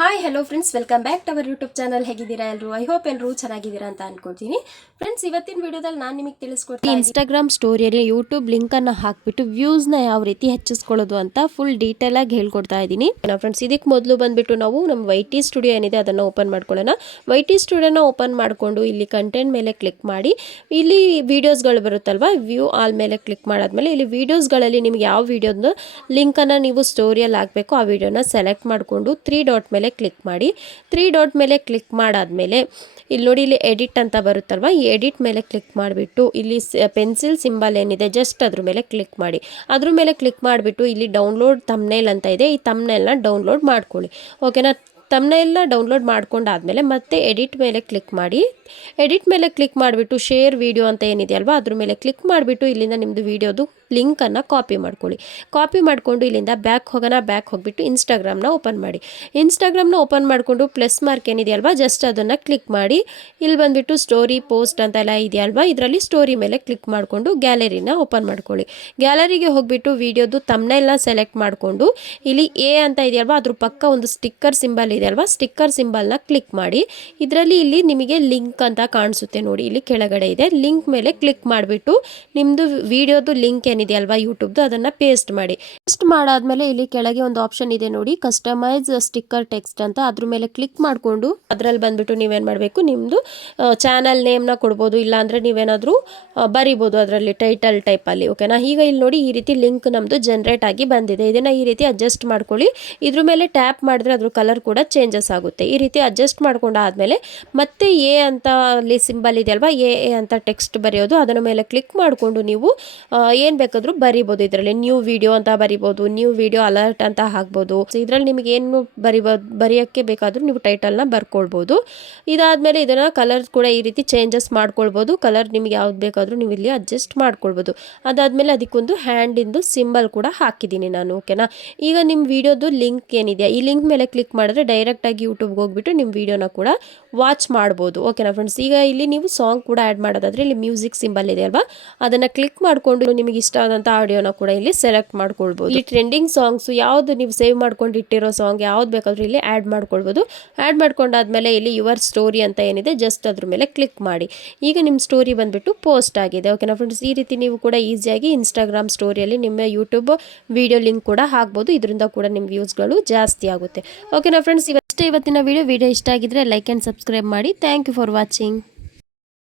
Hi hello friends, welcome back to our YouTube channel. ಹೇಗಿದ್ದೀರಾ ಎಲ್ಲರೂ? I hope ಎಲ್ಲರೂ ಚೆನ್ನಾಗಿದ್ದೀರಾ ಅಂತ ಅನ್ಕೊಳ್ತೀನಿ. ಫ್ರೆಂಡ್ಸ್, ಇವತ್ತಿನ ವಿಡಿಯೋದಲ್ಲಿ ನಾನು ನಿಮಗೆ ತಿಳಿಸ್ಕೊಡ್ತೀನಿ ಇನ್ಸ್ಟಾಗ್ರಾಮ್ ಸ್ಟೋರಿಯಲ್ಲಿ ಯೂಟ್ಯೂಬ್ ಲಿಂಕನ್ನು ಹಾಕಿಬಿಟ್ಟು ವ್ಯೂಸ್ನ ಯಾವ ರೀತಿ ಹೆಚ್ಚಿಸ್ಕೊಳ್ಳೋದು ಅಂತ ಫುಲ್ ಡೀಟೇಲ್ ಆಗಿ ಹೇಳ್ಕೊಡ್ತಾ ಇದ್ದೀನಿ. ಫ್ರೆಂಡ್ಸ್, ಇದಕ್ಕೆ ಮೊದಲು ಬಂದ್ಬಿಟ್ಟು ನಾವು ನಮ್ಮ ವೈಟಿ ಸ್ಟುಡಿಯೋ ಏನಿದೆ ಅದನ್ನು ಓಪನ್ ಮಾಡ್ಕೊಳ್ಳೋಣ. ವೈಟಿ ಸ್ಟುಡಿಯೋನ ಓಪನ್ ಮಾಡಿಕೊಂಡು ಇಲ್ಲಿ ಕಂಟೆಂಟ್ ಮೇಲೆ ಕ್ಲಿಕ್ ಮಾಡಿ ಇಲ್ಲಿ ವಿಡಿಯೋಸ್ಗಳು ಬರುತ್ತಲ್ವಾ, ವ್ಯೂ ಆಲ್ ಮೇಲೆ ಕ್ಲಿಕ್ ಮಾಡಾದ್ಮೇಲೆ ಇಲ್ಲಿ ವಿಡಿಯೋಸ್ಗಳಲ್ಲಿ ನಿಮ್ಗೆ ಯಾವ ವಿಡಿಯೋದ ಲಿಂಕನ್ನು ನೀವು ಸ್ಟೋರಿಯಲ್ಲಿ ಹಾಕಬೇಕು ಆ ವಿಡಿಯೋನ ಸೆಲೆಕ್ಟ್ ಮಾಡಿಕೊಂಡು 3 ಡಾಟ್ ಮೇಲೆ ಕ್ಲಿಕ್ ಮಾಡಿ. 3 ಡಾಟ್ ಮೇಲೆ ಕ್ಲಿಕ್ ಮಾಡಾದ್ಮೇಲೆ ಇಲ್ಲಿ ನೋಡಿ, ಇಲ್ಲಿ ಎಡಿಟ್ ಅಂತ ಬರುತ್ತಲ್ವ, ಈ ಎಡಿಟ್ ಮೇಲೆ ಕ್ಲಿಕ್ ಮಾಡಿಬಿಟ್ಟು ಇಲ್ಲಿ ಪೆನ್ಸಿಲ್ ಸಿಂಬಲ್ ಏನಿದೆ ಜಸ್ಟ್ ಅದ್ರ ಮೇಲೆ ಕ್ಲಿಕ್ ಮಾಡಿ. ಅದ್ರ ಮೇಲೆ ಕ್ಲಿಕ್ ಮಾಡಿಬಿಟ್ಟು ಇಲ್ಲಿ ಡೌನ್ಲೋಡ್ ಥಂಬ್ನೇಲ್ ಅಂತ ಇದೆ, ಈ ಥಂಬ್ನೇಲ್ನ ಡೌನ್ಲೋಡ್ ಮಾಡ್ಕೊಳ್ಳಿ. ಓಕೆನಾ? ಥಂಬ್ನೇಲ್ನ ಡೌನ್ಲೋಡ್ ಮಾಡ್ಕೊಂಡಾದ್ಮೇಲೆ ಮತ್ತೆ ಎಡಿಟ್ ಮೇಲೆ ಕ್ಲಿಕ್ ಮಾಡಿ. ಎಡಿಟ್ ಮೇಲೆ ಕ್ಲಿಕ್ ಮಾಡಿಬಿಟ್ಟು ಶೇರ್ ವಿಡಿಯೋ ಅಂತ ಏನಿದೆ ಅಲ್ವಾ ಅದ್ರ ಮೇಲೆ ಕ್ಲಿಕ್ ಮಾಡಿಬಿಟ್ಟು ಇಲ್ಲಿಂದ ನಿಮ್ಮದು ವಿಡಿಯೋದು ಲಿಂಕನ್ನು ಕಾಪಿ ಮಾಡ್ಕೊಳ್ಳಿ. ಕಾಪಿ ಮಾಡಿಕೊಂಡು ಇಲ್ಲಿಂದ ಬ್ಯಾಕ್ ಹೋಗೋಣ. ಬ್ಯಾಕ್ ಹೋಗಿಬಿಟ್ಟು ಇನ್ಸ್ಟಾಗ್ರಾಮ್ನ ಓಪನ್ ಮಾಡಿ. ಇನ್ಸ್ಟಾಗ್ರಾಮ್ನ ಓಪನ್ ಮಾಡಿಕೊಂಡು ಪ್ಲಸ್ ಮಾರ್ಕ್ ಏನಿದೆಯಲ್ವಾ ಜಸ್ಟ್ ಅದನ್ನು ಕ್ಲಿಕ್ ಮಾಡಿ. ಇಲ್ಲಿ ಬಂದುಬಿಟ್ಟು ಸ್ಟೋರಿ ಪೋಸ್ಟ್ ಅಂತೆಲ್ಲ ಇದೆಯಲ್ವಾ, ಇದರಲ್ಲಿ ಸ್ಟೋರಿ ಮೇಲೆ ಕ್ಲಿಕ್ ಮಾಡಿಕೊಂಡು ಗ್ಯಾಲರಿನ ಓಪನ್ ಮಾಡ್ಕೊಳ್ಳಿ. ಗ್ಯಾಲರಿಗೆ ಹೋಗಿಬಿಟ್ಟು ವಿಡಿಯೋದು ಥಂಬ್ನೇಲ್ನ ಸೆಲೆಕ್ಟ್ ಮಾಡಿಕೊಂಡು ಇಲ್ಲಿ ಎ ಅಂತ ಇದೆಯಲ್ವಾ ಅದ್ರ ಪಕ್ಕ ಒಂದು ಸ್ಟಿಕ್ಕರ್ ಸಿಂಬಲ್ ಇದೆ ಅಲ್ವಾ, ಸ್ಟಿಕ್ಕರ್ ಸಿಂಬಲ್ನ ಕ್ಲಿಕ್ ಮಾಡಿ. ಇದರಲ್ಲಿ ಇಲ್ಲಿ ನಿಮಗೆ ಲಿಂಕ್ ಅಂತ ಕಾಣಿಸುತ್ತೆ ನೋಡಿ, ಇಲ್ಲಿ ಕೆಳಗಡೆ ಇದೆ. ಲಿಂಕ್ ಮೇಲೆ ಕ್ಲಿಕ್ ಮಾಡಿಬಿಟ್ಟು ನಿಮ್ಮದು ವಿಡಿಯೋದು ಲಿಂಕ್ ಏನಿದೆ ಅಲ್ವಾ ಯೂಟ್ಯೂಬ್ದು ಅದನ್ನು ಪೇಸ್ಟ್ ಮಾಡಿ. ಪೇಸ್ಟ್ ಮಾಡಾದ್ಮೇಲೆ ಇಲ್ಲಿ ಕೆಳಗೆ ಒಂದು ಆಪ್ಷನ್ ಇದೆ ನೋಡಿ, ಕಸ್ಟಮೈಸ್ ಸ್ಟಿಕ್ಕರ್ ಟೆಕ್ಸ್ಟ್ ಅಂತ, ಅದ್ರ ಮೇಲೆ ಕ್ಲಿಕ್ ಮಾಡಿಕೊಂಡು ಅದರಲ್ಲಿ ಬಂದ್ಬಿಟ್ಟು ನೀವೇನು ಮಾಡಬೇಕು, ನಿಮ್ಮದು ಚಾನಲ್ ನೇಮ್ನ ಕೊಡ್ಬೋದು, ಇಲ್ಲಾಂದರೆ ನೀವೇನಾದರೂ ಬರಿಬೋದು ಅದರಲ್ಲಿ ಟೈಟಲ್ ಟೈಪಲ್ಲಿ. ಓಕೆನಾ? ಈಗ ಇಲ್ಲಿ ನೋಡಿ, ಈ ರೀತಿ ಲಿಂಕ್ ನಮ್ಮದು ಜನ್ರೇಟ್ ಆಗಿ ಬಂದಿದೆ. ಇದನ್ನು ಈ ರೀತಿ ಅಡ್ಜಸ್ಟ್ ಮಾಡ್ಕೊಳ್ಳಿ. ಇದ್ರ ಮೇಲೆ ಟ್ಯಾಪ್ ಮಾಡಿದ್ರೆ ಅದ್ರ ಕಲರ್ ಕೂಡ ಚೇಂಜಸ್ ಆಗುತ್ತೆ. ಈ ರೀತಿ ಅಡ್ಜಸ್ಟ್ ಮಾಡ್ಕೊಂಡಾದ್ಮೇಲೆ ಮತ್ತೆ ಎ ಅಂತ ಅಲ್ಲಿ ಸಿಂಬಲ್ ಇದೆ ಅಲ್ವಾ, ಎ ಅಂತ ಟೆಕ್ಸ್ಟ್ ಬರೆಯೋದು, ಅದರ ಮೇಲೆ ಕ್ಲಿಕ್ ಮಾಡಿಕೊಂಡು ನೀವು ಏನು ಬೇಕಾದರೂ ಬರಿಬೋದು. ಇದರಲ್ಲಿ ನ್ಯೂ ವಿಡಿಯೋ ಅಂತ ಬರಿಬೋದು, ನ್ಯೂ ವಿಡಿಯೋ ಅಲರ್ಟ್ ಅಂತ ಹಾಕ್ಬೋದು. ಇದರಲ್ಲಿ ನಿಮಗೆ ಏನು ಬರೆಯೋಕ್ಕೆ ಬೇಕಾದರೂ ನೀವು ಟೈಟಲ್ನ ಬರ್ಕೊಳ್ಬೋದು. ಇದಾದಮೇಲೆ ಇದನ್ನು ಕಲರ್ ಕೂಡ ಈ ರೀತಿ ಚೇಂಜಸ್ ಮಾಡ್ಕೊಳ್ಬೋದು. ಕಲರ್ ನಿಮಗೆ ಯಾವ್ದು ಬೇಕಾದರೂ ನೀವು ಇಲ್ಲಿ ಅಡ್ಜಸ್ಟ್ ಮಾಡ್ಕೊಳ್ಬೋದು. ಅದಾದಮೇಲೆ ಅದಕ್ಕೊಂದು ಹ್ಯಾಂಡಿಂದು ಸಿಂಬಲ್ ಕೂಡ ಹಾಕಿದ್ದೀನಿ ನಾನು. ಓಕೆನಾ? ಈಗ ನಿಮ್ಮ ವಿಡಿಯೋದು ಲಿಂಕ್ ಏನಿದೆಯಾ ಈ ಲಿಂಕ್ ಮೇಲೆ ಕ್ಲಿಕ್ ಮಾಡಿದ್ರೆ ಡೈರೆಕ್ಟಾಗಿ ಯೂಟ್ಯೂಬ್ಗೆ ಹೋಗ್ಬಿಟ್ಟು ನಿಮ್ಮ ವಿಡಿಯೋನ ಕೂಡ ವಾಚ್ ಮಾಡ್ಬೋದು. ಓಕೆನಾ ಫ್ರೆಂಡ್ಸ್? ಈಗ ಇಲ್ಲಿ ನೀವು ಸಾಂಗ್ ಕೂಡ ಆ್ಯಡ್ ಮಾಡೋದಾದರೆ ಇಲ್ಲಿ ಮ್ಯೂಸಿಕ್ ಸಿಂಬಲ್ ಇದೆ ಅಲ್ವಾ, ಅದನ್ನು ಕ್ಲಿಕ್ ಮಾಡಿಕೊಂಡು ನಿಮಗೆ ಇಷ್ಟ ಆದಂಥ ಆಡಿಯೋನ ಕೂಡ ಇಲ್ಲಿ ಸೆಲೆಕ್ಟ್ ಮಾಡ್ಕೊಳ್ಬೋದು. ಇಲ್ಲಿ ಟ್ರೆಂಡಿಂಗ್ ಸಾಂಗ್ಸು ಯಾವುದು ನೀವು ಸೇವ್ ಮಾಡ್ಕೊಂಡು ಇಟ್ಟಿರೋ ಸಾಂಗ್ ಯಾವ್ದು ಬೇಕಾದರೂ ಇಲ್ಲಿ ಆ್ಯಡ್ ಮಾಡ್ಕೊಳ್ಬೋದು. ಆ್ಯಡ್ ಮಾಡ್ಕೊಂಡಾದ್ಮೇಲೆ ಇಲ್ಲಿ ಯುವರ್ ಸ್ಟೋರಿ ಅಂತ ಏನಿದೆ ಜಸ್ಟ್ ಅದ್ರ ಮೇಲೆ ಕ್ಲಿಕ್ ಮಾಡಿ. ಈಗ ನಿಮ್ಮ ಸ್ಟೋರಿ ಬಂದುಬಿಟ್ಟು ಪೋಸ್ಟ್ ಆಗಿದೆ. ಓಕೆನಾ ಫ್ರೆಂಡ್ಸ್? ಈ ರೀತಿ ನೀವು ಕೂಡ ಈಸಿಯಾಗಿ ಇನ್ಸ್ಟಾಗ್ರಾಮ್ ಸ್ಟೋರಿಯಲ್ಲಿ ನಿಮ್ಮ ಯೂಟ್ಯೂಬ್ ವಿಡಿಯೋ ಲಿಂಕ್ ಕೂಡ ಹಾಕ್ಬೋದು. ಇದರಿಂದ ಕೂಡ ನಿಮ್ಮ ವ್ಯೂಸ್ಗಳು ಜಾಸ್ತಿ ಆಗುತ್ತೆ. ಓಕೆನಾ ಫ್ರೆಂಡ್ಸ್? ಇವತ್ತಿನ ವಿಡಿಯೋ ಇಷ್ಟ ಆಗಿದ್ರೆ ಲೈಕ್ ಆ್ಯಂಡ್ ಸಬ್ಸ್ಕ್ರೈಬ್ ಮಾಡಿ. Thank you for watching.